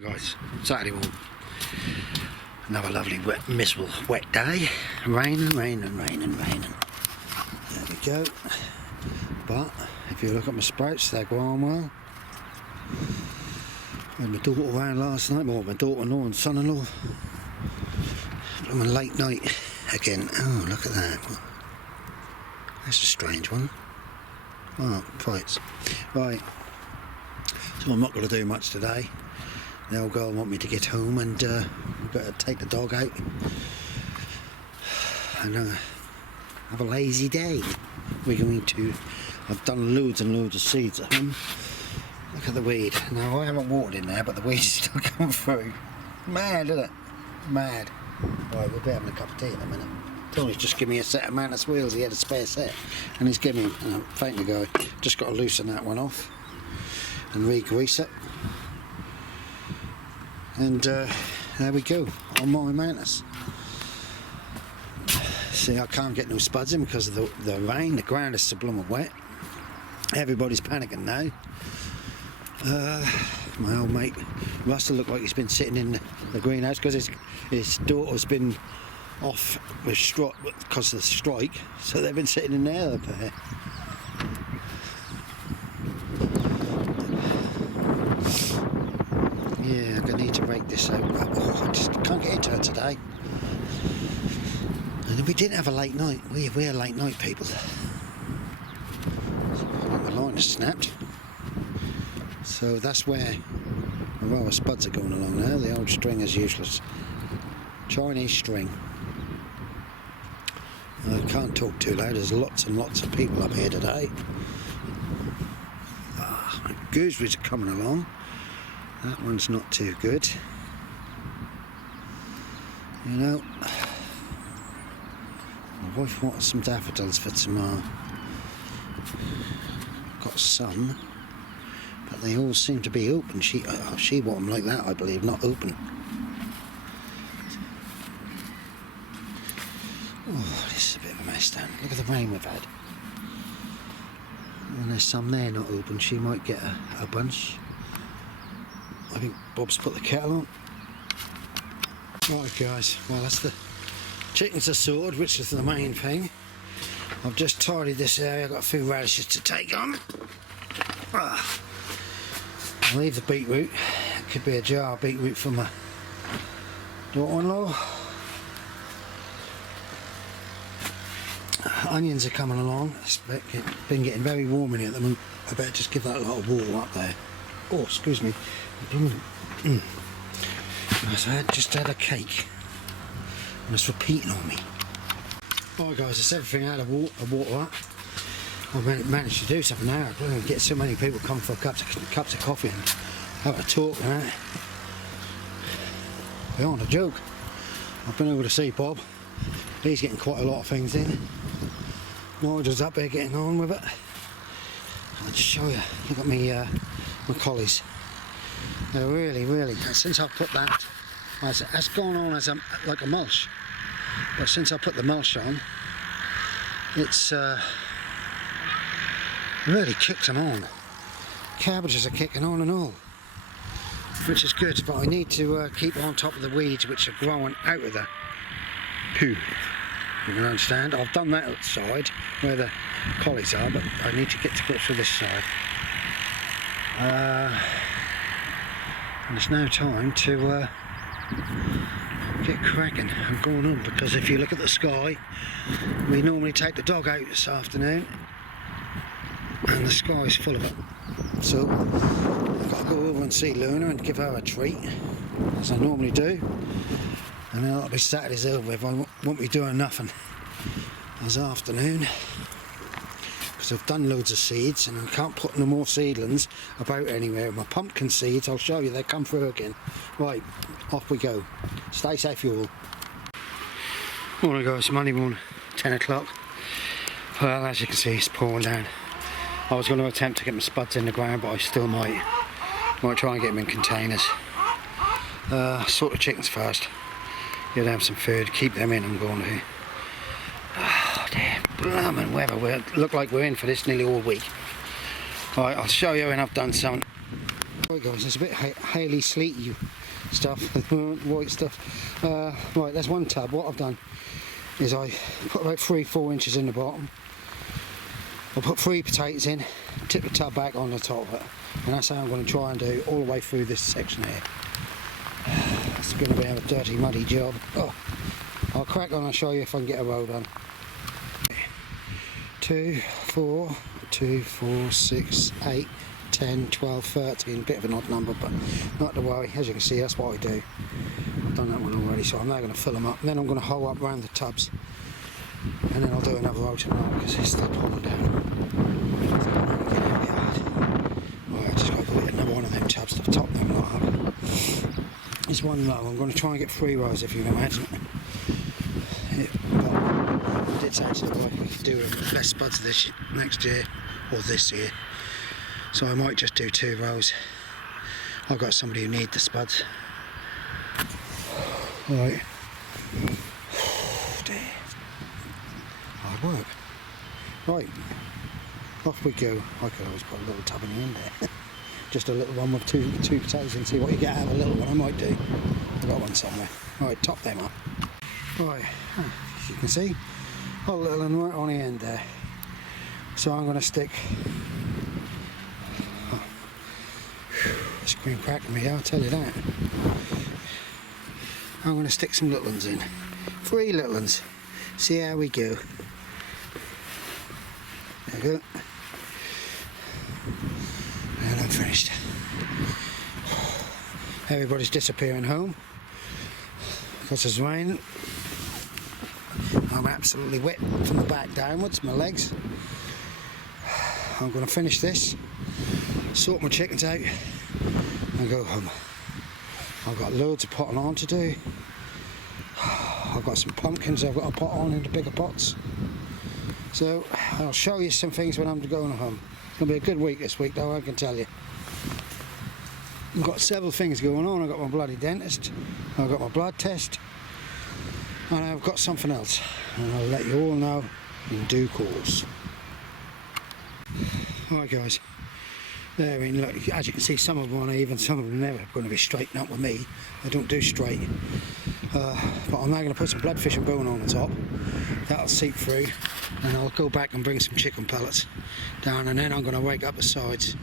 Guys, Saturday morning, another lovely wet, miserable wet day, raining. There we go. But if you look at my sprouts, they're growing well. I had my daughter around last night, my daughter-in-law and son-in-law. I'm a late night again. Oh, look at that. That's a strange one. Oh, fights. Right. So I'm not going to do much today. The old girl want me to get home and we've got to take the dog out and have a lazy day. We're going to, I've done loads and loads of seeds at home. Look at the weed. Now I haven't watered in there, but the weed's still coming through. Mad, isn't it? Mad. Right, we'll be having a cup of tea in a minute. Tony's just give me a set of Manus wheels. He had a spare set and he's giving me, thank the guy, just got to loosen that one off and re-grease it. And there we go, on my Manus. See, I can't get no spuds in because of the rain. The ground is so blooming wet. Everybody's panicking now. My old mate Russell looked like he's been sitting in the greenhouse because his daughter's been off with because of the strike, so they've been sitting in there up there. Yeah, I'm going to need to rake this out. Oh, I just can't get into it today. And we didn't have a late night. We're late night people. The line has snapped. So that's where my row of spuds are going along now. The old string is useless. Chinese string. I can't talk too loud. There's lots and lots of people up here today. Gooseberries are coming along. That one's not too good. You know, my wife wants some daffodils for tomorrow. Got some, but they all seem to be open. She want them like that, I believe, not open. Oh, this is a bit of a mess down. Look at the rain we've had. And there's some there not open. She might get a bunch. I think Bob's put the kettle on. Right guys, well that's the chickens are sorted, which is the main thing. I've just tidied this area, I've got a few radishes to take on. I'll leave the beetroot. It could be a jar of beetroot for my daughter-in-law. Onions are coming along. It's been getting very warm in here at the moment. I better just give that a lot of water up there. Oh, excuse me. So I just had a cake and it's repeating on me. Alright guys, it's everything out of water up. I've managed to do something now. I don't get so many people coming for cups of coffee and have a talk and that. Beyond a joke. I've been able to see Bob. He's getting quite a lot of things in. Nigel's up there getting on with it. I'll just show you. Look at me, my collies. They're really, since I put that, that's gone on as like a mulch, but since I put the mulch on, it's really kicked them on. Cabbages are kicking on and all, which is good, but I need to keep on top of the weeds which are growing out of the poo. You can understand? I've done that outside where the collies are, but I need to get to grips with this side. And it's now time to get cracking and going on, because if you look at the sky, we normally take the dog out this afternoon and the sky is full of it. So I've got to go over and see Luna and give her a treat, as I normally do, and then that'll be Saturday's over if I won't be doing nothing this afternoon. I've done loads of seeds and I can't put no more seedlings about anywhere. My pumpkin seeds, I'll show you, they come through again. Right, off we go. Stay safe you all. Morning guys, Monday morning, 10 o'clock. Well, as you can see, it's pouring down. I was going to attempt to get my spuds in the ground, but I still might try and get them in containers. Sort the chickens first. You'll have some food, keep them in, I'm going to. Oh damn, blooming weather. We look like we're in for this nearly all week. Alright, I'll show you when I've done something. Right guys, it's a bit haily sleety stuff, white stuff. Right, there's one tub. What I've done is I put about 3-4 inches in the bottom. I'll put 3 potatoes in, tip the tub back on the top of it, and that's how I'm going to try and do all the way through this section here. It's going to be a dirty, muddy job. Oh, I'll crack on and show you if I can get a row done. 2, 4, 2, 4, 6, 8, 10, 12, 13. Bit of an odd number, but not to worry. As you can see, that's what I do. I've done that one already, so I'm now going to fill them up. And then I'm going to hole up around the tubs, and then I'll do another row tonight because it's still pouring down. Right, I just got to put another one of them tubs to top them lot up. It's one row. I'm going to try and get 3 rows, if you can imagine it. But I did say to the wife we could do less spuds this next year, or this year. So I might just do 2 rows. I've got somebody who needs the spuds. Right. Oh dear. Hard work. Right. Off we go. I could always put a little tub in the end there. Just a little one with two potatoes and see what you get out of a little one. I might do. I've got one somewhere. Right, top them up. Right, as you can see, got a little one right on the end there. So I'm going to stick. Oh, the screen cracking me, I'll tell you that. I'm going to stick some little ones in. 3 little ones. See how we go. There we go. And I'm finished. Everybody's disappearing home because it's raining. I'm absolutely wet from the back downwards, my legs. I'm going to finish this, sort my chickens out and go home. I've got loads of potting on to do. I've got some pumpkins I've got to pot on into bigger pots. So I'll show you some things when I'm going home. It's going to be a good week this week though, I can tell you. I've got several things going on. I've got my bloody dentist, I've got my blood test, and I've got something else. And I'll let you all know in due course. Alright guys, there, I mean, look, as you can see, some of them are even, some of them are never going to be straightened up with me. They don't do straight. But I'm now going to put some bloodfish and bone on the top. That'll seep through, and I'll go back and bring some chicken pellets down, and then I'm going to rake up the sides.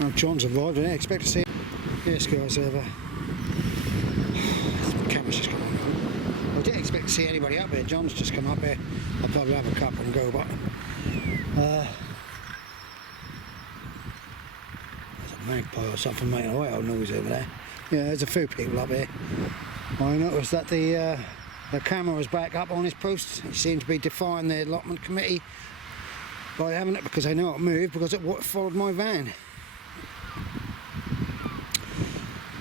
Oh, John's arrived. I didn't expect to see him. Yes guys, the camera's just come on. I didn't expect to see anybody up here. John's just come up here. I'll probably have a cup and go, but there's a magpie or something making a wild noise over there. Yeah, there's a few people up here. I noticed that the camera was back up on his post. He seemed to be defying the allotment committee by having it, because they know it moved, because it followed my van.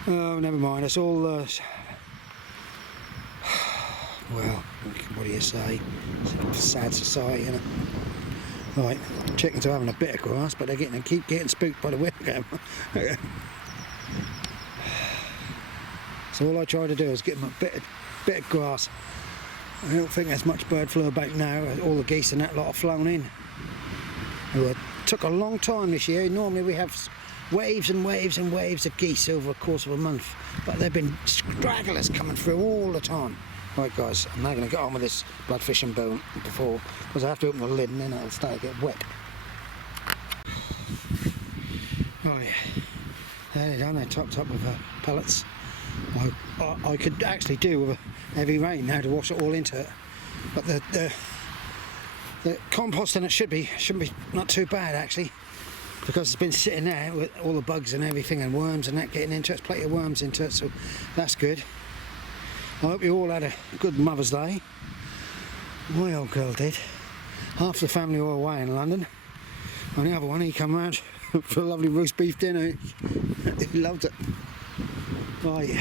Oh, never mind. It's all well, what do you say? It's a sad society, isn't it? Right, chickens are having a bit of grass, but they keep getting spooked by the wind. So all I try to do is get them a bit of grass. I don't think there's much bird flu about now. All the geese and that lot are flown in. It took a long time this year. Normally we have waves and waves and waves of geese over the course of a month, but they've been stragglers coming through all the time. Right guys, I'm now going to get on with this bloodfish and bone before, because I have to open the lid and then it'll start to get wet. Right, there they're done. They're topped up with pellets. I could actually do with a heavy rain now to wash it all into it, but the compost in it shouldn't be not too bad actually, because it's been sitting there with all the bugs and everything and worms and that getting into it. There's plenty of worms into it, so that's good. I hope you all had a good Mother's Day. My old girl did. Half the family were away in London, and the other one, he come round for a lovely roast beef dinner. He loved it. Right,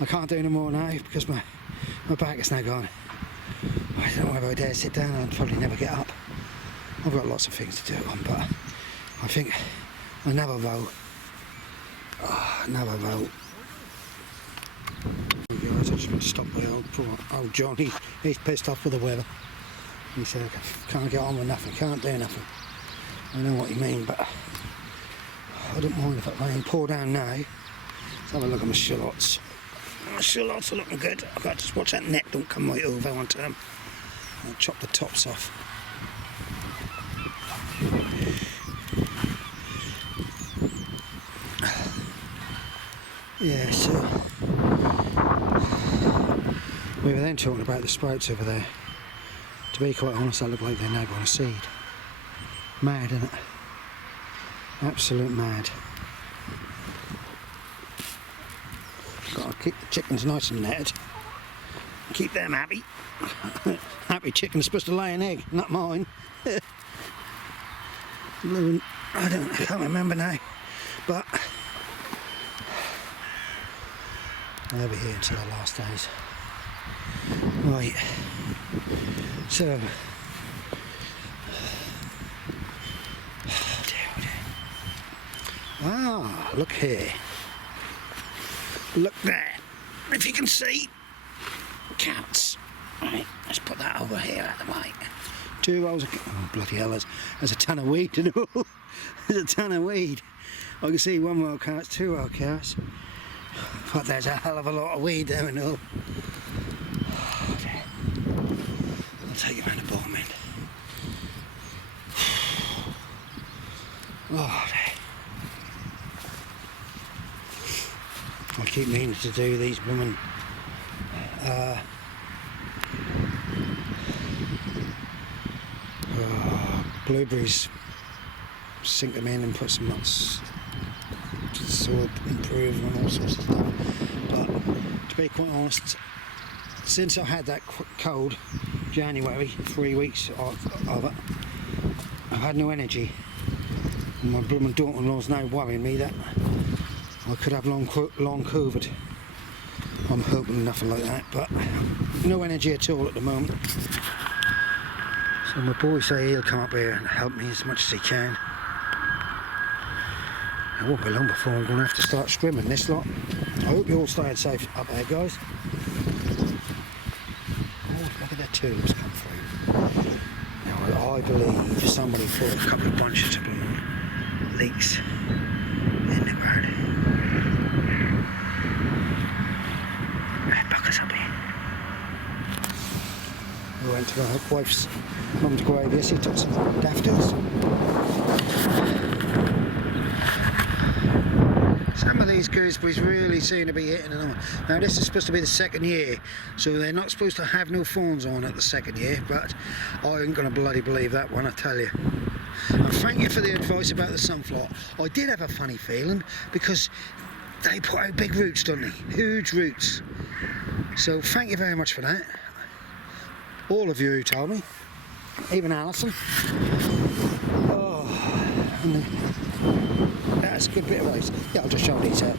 I can't do any more now because my back is now gone. I don't know if I dare sit down. I'd probably never get up. I've got lots of things to do on, but I think another row. Another row. Guys, I just want to stop my old John. He's pissed off with the weather. He said, I can't get on with nothing, can't do nothing. I know what you mean, but I don't mind if it rain. Pour down now. Let's have a look at my shallots. My shallots are looking good. I've got to just watch that net don't come right over one time. I'll chop the tops off. Yeah, so we were then talking about the sprouts over there. To be quite honest, they look like they're now going to seed. Mad, isn't it? Absolute mad. Got to keep the chickens nice and netted. Keep them happy. Happy chicken's supposed to lay an egg, not mine. I can't remember now, but they'll be here until the last days. Right, so look here, look there, if you can see, cats. Right, let's put that over here out of the way. 2 rows of, oh bloody hell, there's a ton of weed and all. There's a ton of weed. I can see 1 row of carrots, 2 row of carrots, but there's a hell of a lot of weed there and all. Oh, dear. I'll take you around the bottom end. Oh, dear. I keep meaning to do these blooming blueberries, sink them in and put some nuts, soil improve and all sorts of stuff. But to be quite honest, since I had that cold January, 3 weeks of it, I've had no energy. And my blooming daughter-in-law's now worrying me that I could have long COVID. I'm hoping nothing like that, but no energy at all at the moment. So my boy say he'll come up here and help me as much as he can. It won't be long before I'm going to have to start scrimming this lot. I hope you're all staying safe up there, guys. Oh, look at that tulips come through. Now I believe somebody put a couple of bunches of leeks in the ground. Buckers up here. We went to my wife's mum's grave yesterday, took some daffodils. Some of these gooseberries really seem to be hitting it on. Now this is supposed to be the 2nd year, so they're not supposed to have no thorns on at the 2nd year, but I ain't going to bloody believe that one, I tell you. And thank you for the advice about the sunflower. I did have a funny feeling because they put out big roots, don't they? Huge roots. So thank you very much for that. All of you who told me, even Alison. Oh, that's a good bit of ice. Yeah, I'll just show these out.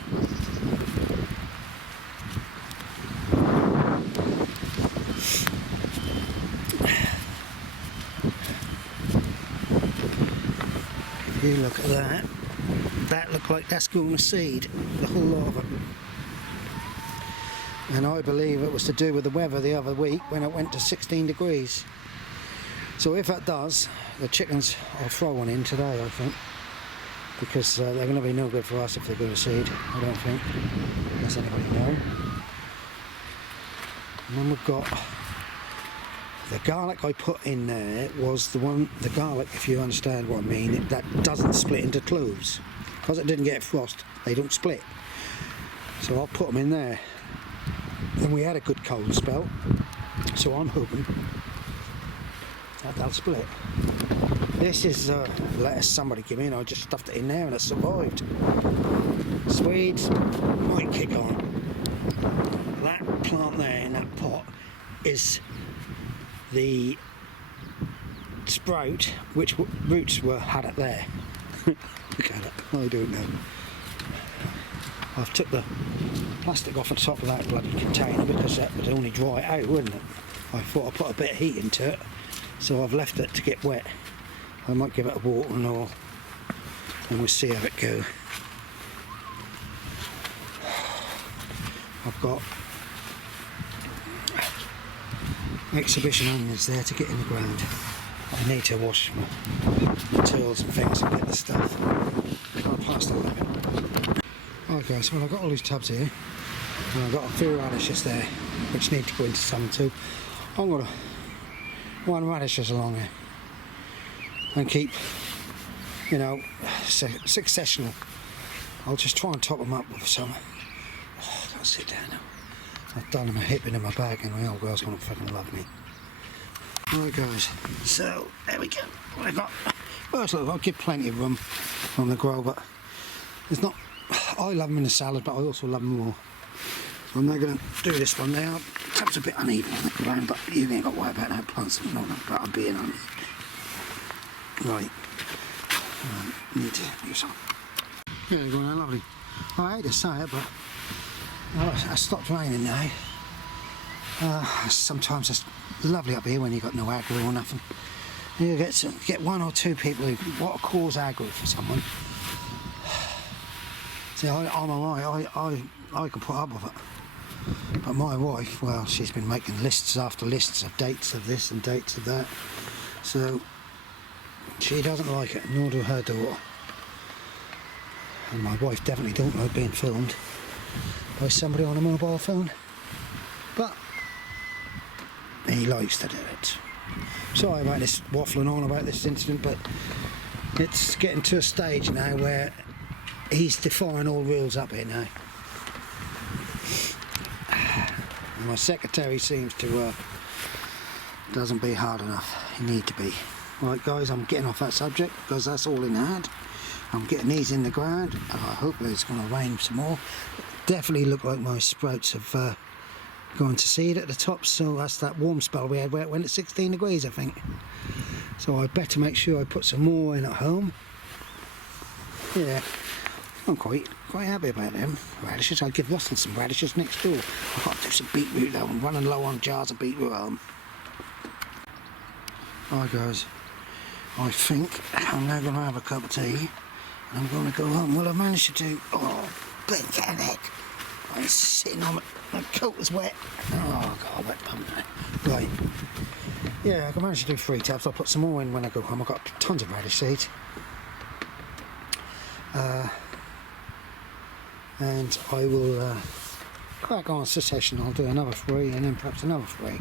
If you look at that, that looked like that's going to seed, the whole lot of it. And I believe it was to do with the weather the other week when it went to 16 degrees. So if that does, the chickens, I'll throw one in today, I think, because they're going to be no good for us if they're going to seed, I don't think, unless anybody knows. And then we've got the garlic I put in there was the garlic, if you understand what I mean, that doesn't split into cloves. Because it didn't get frost, they don't split. So I'll put them in there. And we had a good cold spell, so I'm hoping that they'll split. This is lettuce somebody gave me, and I just stuffed it in there and it survived. Swedes might kick on. That plant there in that pot is the sprout which roots had it there. Look at it, I don't know. I've took the plastic off the top of that bloody container because that would only dry it out, wouldn't it? I thought I'd put a bit of heat into it, so I've left it to get wet. I might give it a water and all, and we'll see how it goes. I've got exhibition onions there to get in the ground. I need to wash my tools and things and get the stuff. I'll pass the limit. Alright guys, well I've got all these tubs here and I've got a few radishes there which need to go into some too. I'm going to one radishes along here and keep, you know, successional. I'll just try and top them up with some. Oh, I can't sit down now. I've done my hip into my back and my old girl's gonna fucking love me. Alright guys, so there we go. What I got. First look, I'll give plenty of room on the grill, but there's not. I love them in the salad, but I also love them more. So I'm now going to do this one now. It's a bit uneven on the ground, but you ain't got to worry about that. Plants and not but I'm being on it. Right. Need to use some. Yeah, they're going on lovely. I hate to say it, but I stopped raining now. Sometimes it's lovely up here when you've got no aggro or nothing. You get one or two people who want to cause aggro for someone. See, I'm alright, I can put up with it. But my wife, well, she's been making lists after lists of dates of this and dates of that. So, she doesn't like it, nor do her daughter. And my wife definitely don't like being filmed by somebody on a mobile phone. But, he likes to do it. Sorry about this waffling on about this incident, but it's getting to a stage now where he's defying all rules up here now. And my secretary seems to doesn't be hard enough. He need to be. Right guys, I'm getting off that subject because that's all in hand. I'm getting these in the ground and I hope it's going to rain some more. Definitely look like my sprouts have gone to seed at the top, so that's that warm spell we had where it went at 16 degrees I think. So I better make sure I put some more in at home. Yeah. I'm quite happy about them radishes. I'll give Russell some radishes next door. I've got to do some beetroot though. I'm running low on jars of beetroot at home. Alright guys, I think I'm now going to have a cup of tea and I'm going to go home. Well, I managed to do, oh, big headache. I'm sitting on my coat was wet. Oh god, wet bum now. Right, yeah, I managed to do 3 taps. I'll put some more in when I go home. I've got tons of radish seeds. And I will crack on succession. I'll do another 3 and then perhaps another 3.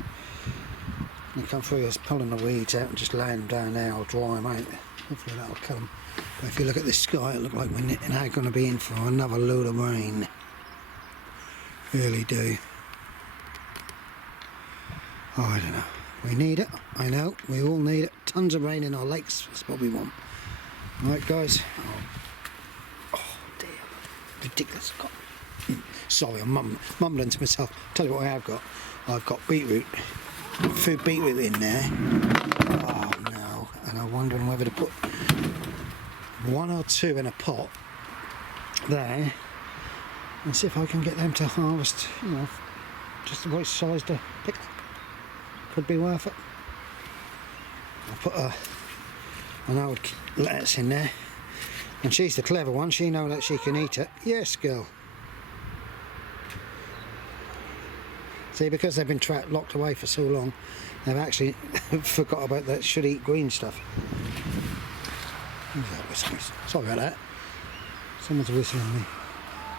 And come through just pulling the weeds out and just laying them down there. I'll dry them out. Hopefully that'll kill them. But if you look at this sky, it looks like we're now going to be in for another load of rain. Really do. Oh, I don't know. We need it. I know. We all need it. Tons of rain in our lakes. That's what we want. Alright guys. Oh dear. Ridiculous. Sorry, I'm mumbling to myself. Tell you what I have got. I've got beetroot. Food beetroot in there. Oh no. And I'm wondering whether to put 1 or 2 in a pot there and see if I can get them to harvest, you know, just the right size to pick. Could be worth it. I'll put an old lettuce in there, and she's the clever one. She knows that she can eat it. Yes, girl. See, because they've been locked away for so long, they've actually forgot about that should eat green stuff. Sorry about that. Someone's whistling me.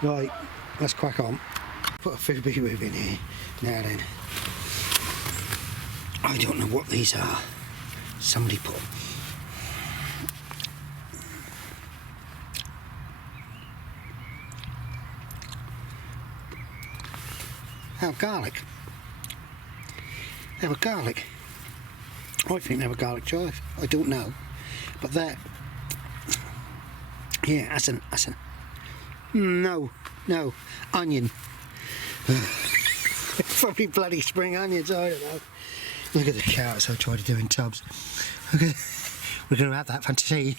Right, let's crack on. Put a food beetroot in here. Now then. I don't know what these are. Somebody put. They have garlic. They have a garlic. I think they have a garlic chive. I don't know. But that. Yeah, that's an. No, onion. Probably bloody spring onions, I don't know. Look at the carrots I tried to do in tubs. Okay, we're going to have that for tea.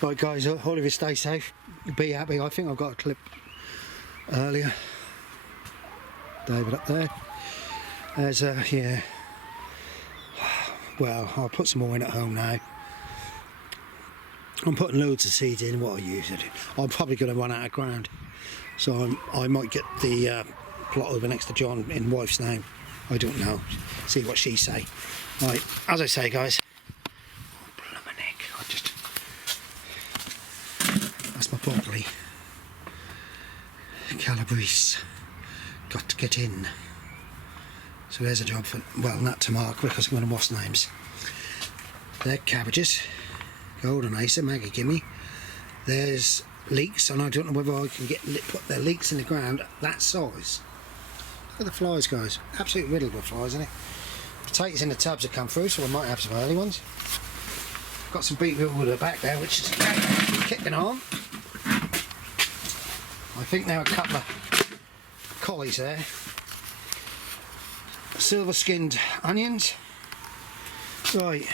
Right guys, all of you stay safe. Be happy. I think I've got a clip earlier. David up there. There's yeah. Well, I'll put some more in at home now. I'm putting loads of seeds in. What I use it. I'm probably going to run out of ground, so I might get the plot over next to John in wife's name. I don't know. See what she say. Right, as I say, guys. Oh, blooming heck. That's my broccoli. Calabrese. Got to get in. So there's a job for, well, not to Mark because I'm going to wash names. They're cabbages. Golden Acer, Maggie gimme. There's leeks, and I don't know whether I can put their leeks in the ground that size. Look at the flies, guys. Absolutely riddled with flies, isn't it? Potatoes in the tubs have come through, so I might have some early ones. Got some beetroot at the back there, which is kicking on. I think there are a couple of collies there. Silver skinned onions. Right.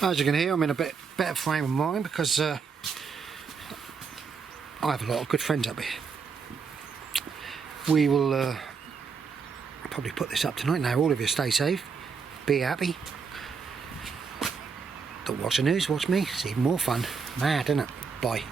As you can hear, I'm in a bit better frame of mind because I have a lot of good friends up here. We will probably put this up tonight. Now, all of you stay safe, be happy. Don't watch the news, watch me. It's even more fun. Mad, isn't it? Bye.